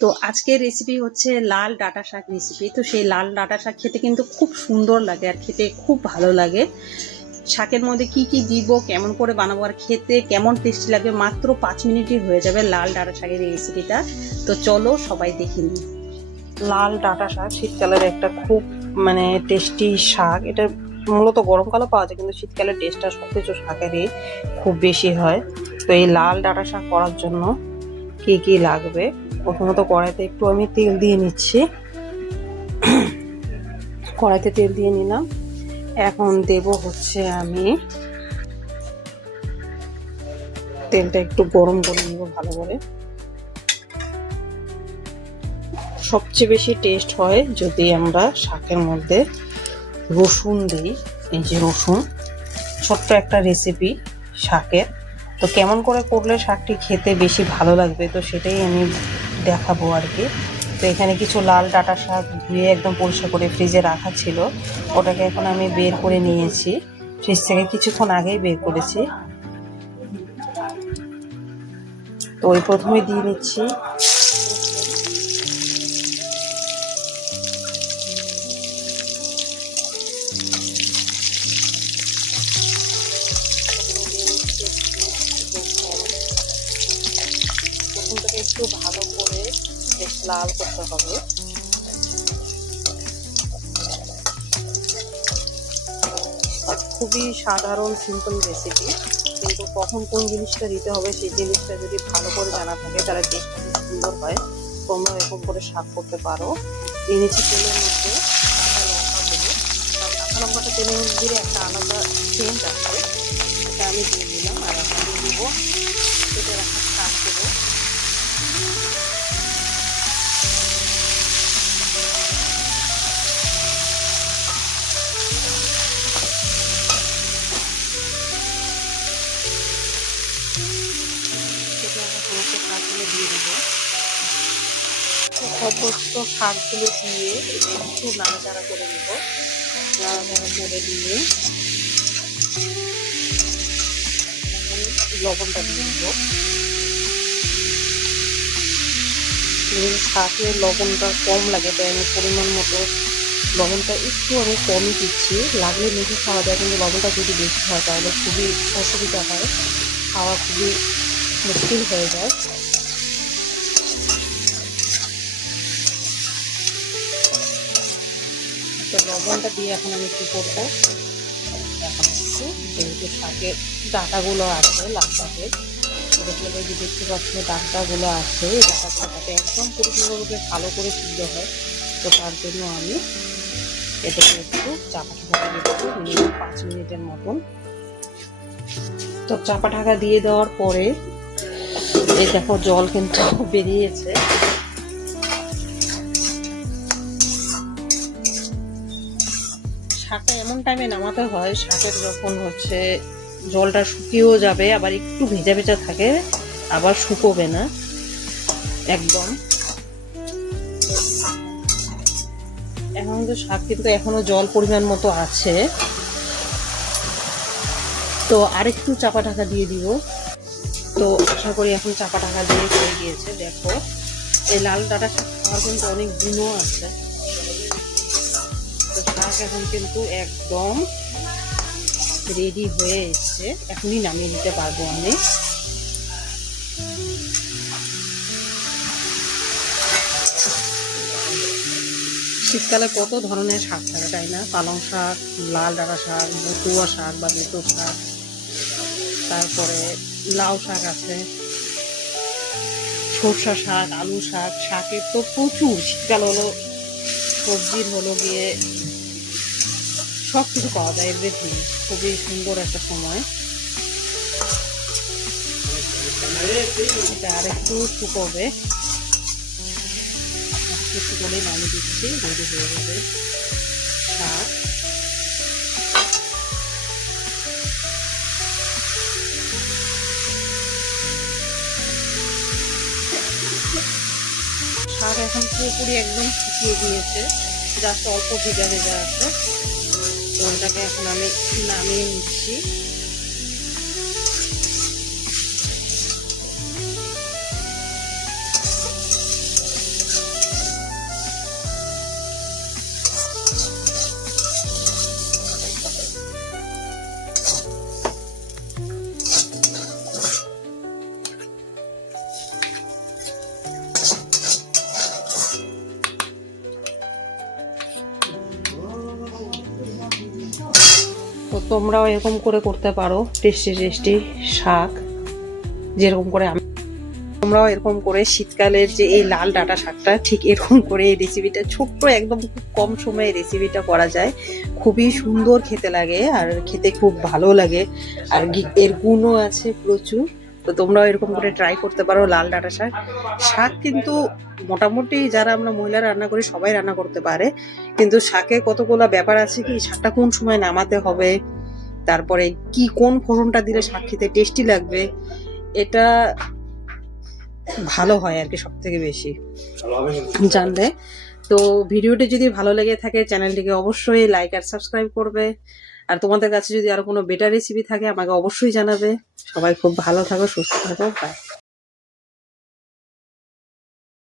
তো আজকের রেসিপি হচ্ছে লাল ডাঁটা শাক রেসিপি। তো সেই লাল ডাঁটা শাক খেতে কিন্তু খুব সুন্দর লাগে আর খেতে খুব ভালো লাগে। শাকের মধ্যে কি কি দিব, কেমন করে বানাবো আর খেতে কেমন টেস্টি লাগবে, মাত্র 5 মিনিটই হয়ে যাবে লাল ডাঁটা শাকের এই রেসিপিটা। তো চলো সবাই দেখে নিই। লাল ডাঁটা শাক শীতকালের একটা খুব টেস্টি শাক। এটা মূলত গরমকালে পাওয়া যায়, কিন্তু শীতকালের টেস্টটা সবকিছু শাকেরই খুব বেশি হয়। তো এই লাল ডাঁটা শাক করার জন্য কি কি লাগবে, প্রথমত কড়াইতে একটু আমি তেল দিয়ে নিচ্ছি। কড়াইতে তেল দিয়ে নিলাম। এখন দেব হচ্ছে আমি তেলটা একটু গরম করে নিব ভালো করে। সবচেয়ে বেশি টেস্ট হয় যদি আমরা শাকের মধ্যে রসুন দিই। এই যে রসুন, ছোট্ট একটা রেসিপি শাকের। তো কেমন করে করলে শাকটি খেতে বেশি ভালো লাগবে, তো সেটাই আমি দেখাবো আর কি। তো এখানে কিছু লাল ডাঁটা শাক ধুয়ে একদম পরিষ্কার করে ফ্রিজে রাখা ছিল, ওটাকে এখন আমি বের করে নিয়েছি। ফ্রিজ থেকে কিছুক্ষণ আগেই বের করেছি। তো ওই প্রথমে দিয়ে নিচ্ছি রসুনটাকে একটু ভালো করে বেশ লাল করতে হবে। খুবই সাধারণ সিম্পল রেসিপি, কিন্তু কখন কোন জিনিসটা দিতে হবে সেই জিনিসটা যদি ভালো করে জানা থাকে তাহলে টেস্টটা খুব সুন্দর হয়। তোমরা এরকম করে শাক করতে পারো। এই নিচে তেলের মধ্যে কাঁচা লঙ্কা দেবো, কারণ কাঁচা লঙ্কাটা তেলের মধ্যে দিলে একটা আলাদা সেন্ট আছে, সেটা আমি দিয়ে দিলাম। আর এখন দিয়ে দিব কেটে রাখা শাক দেবো। কেটে রাখা সমস্ত শাকগুলো দিয়ে দেবো। সমস্ত শাকগুলো দিয়ে একটু নাড়াচাড়া করে নেব। নাড়াচাড়া করে দিয়ে লবণটা দিয়ে দেবো। শাকের লবণটা কম লাগে, তাই আমি পরিমাণ মতো লবণটা একটু আমি কমই দিচ্ছি। লাগলে মেখে খাওয়া যায়, কিন্তু লবণটা যদি বেশি হয় তাহলে খুবই অসুবিধা হয়, খাওয়া খুবই মুশকিল হয়ে যায়। তো লবণটা দিয়ে এখন আমি কী করবো, এখন একটু যেহেতু শাকের ডাঁটাগুলো আছে লাল শাকের, ছোটো যে দেখতে পাচ্ছি ডাঁটাগুলো আছে, এই ডাঁটাগুলোটাকে একদম পরিপূর্ণরূপে ভালো করে সিদ্ধ হয়। তো তার জন্য আমি এটাকে একটু চাপা ঢাকা দিয়ে দেবো মিনিমাম 5 মিনিটের মতন। তো চাপা ঢাকা দিয়ে দেওয়ার পরে এই দেখো জল কিন্তু বেরিয়েছে। শাকটা এমন টাইমে নামাতে হয়, শাকের যখন হচ্ছে জলটা শুকিয়েও যাবে, আবার একটু ভেজা ভেজা থাকে, আবার শুকোবে না একদম। এখন তো শাক কিন্তু এখনো জল পরিমাণ মতো আছে, তো আরেকটু চাপা ঢাকা দিয়ে দিব। তো আশা করি এখন চাপা ঢাকা দিয়ে হয়ে গিয়েছে। দেখো এই লাল ডাঁটা শাক খাওয়ার কিন্তু অনেক গুণও আছে। তো শাক এখন কিন্তু একদম রেডি হয়ে এসছে, এখনই নামিয়ে নিতে পারবো আমি। শীতকালে কত ধরনের শাক থাকে তাই না, পালং শাক, লাল ডাঁটা শাক, বটুয়া শাক বা বেতো শাক, তারপরে লাউ শাক আছে, সরষা শাক, আলু শাক। শাকের তো প্রচুর, শীতকাল হলো সবজির হলো গিয়ে সব কিছু পাওয়া যায়, এভরিথিং। খুবই সুন্দর একটা সময়। এটা আরেকটু শুকোবে, একটু শুকোলেই নামিয়ে দিচ্ছি, রেডি হয়ে যাবে শাক। শাক এখন পুরোপুরি একদম শুকিয়ে দিয়েছে, জাস্ট অল্প ভেজা ভেজা আছে। তো ওটাকে এখন আমি নামিয়ে নিচ্ছি। তোমরাও এরকম করে করতে পারো টেস্টি টেস্টি শাক, যেরকম করে তোমরাও এরকম করে শীতকালের যে এই লাল ডাঁটা শাকটা ঠিক এরকম করে এই রেসিপিটা ছোট্ট একদম খুব কম সময়ে রেসিপিটা করা যায়, খুবই সুন্দর খেতে লাগে আর খেতে খুব ভালো লাগে। আর এর গুণও আছে প্রচুর। তো তোমরাও এরকম করে ট্রাই করতে পারো লাল ডাঁটা শাক। শাক কিন্তু মোটামুটি যারা আমরা মহিলারা রান্না করি সবাই রান্না করতে পারে, কিন্তু শাকে কতগুলো ব্যাপার আছে, কি শাকটা কোন সময় নামাতে হবে, তারপরে কি কোন ফোড়নটা দিলে শাক খেতে টেস্টি লাগবে, এটা ভালো হয় আর কি সব থেকে বেশি জানলে। তো ভিডিওটি যদি ভালো লেগে থাকে চ্যানেলটিকে অবশ্যই লাইক আর সাবস্ক্রাইব করবে। আর তোমাদের কাছে যদি আরো কোনো বেটার রেসিপি থাকে আমাকে অবশ্যই জানাবে। সবাই খুব ভালো থাকো, সুস্থ থাকো, বাই।